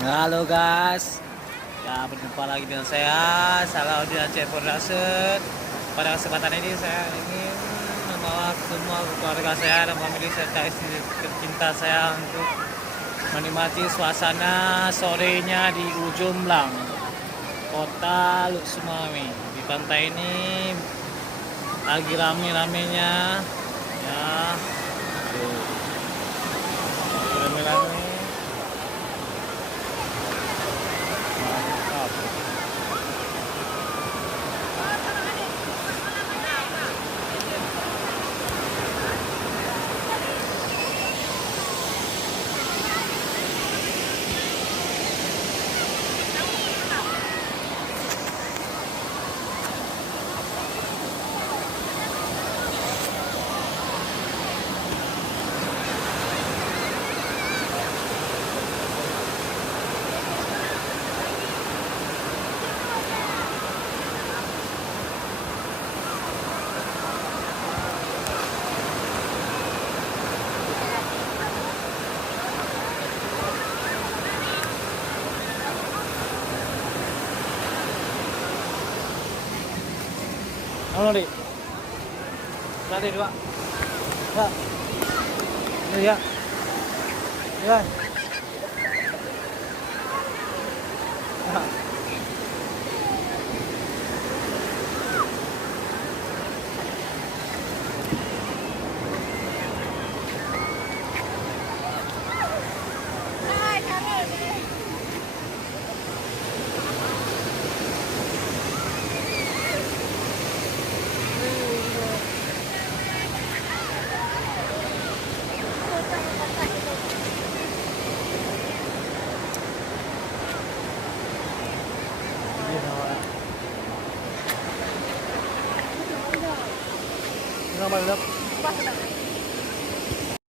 Halo guys, ya berjumpa lagi dengan saya Salahuddin Aceh Production. Pada kesempatan ini saya ingin membawa semua keluarga saya dan famili serta istri tercinta saya untuk menikmati suasana sorenya di Ujung Blang, Kota Luxmami. Di pantai ini lagi rame-ramenya, ya, tuh, rame-rame. Mantap. Halo dik, tadi dua, pak, iya, iya, Nggak mau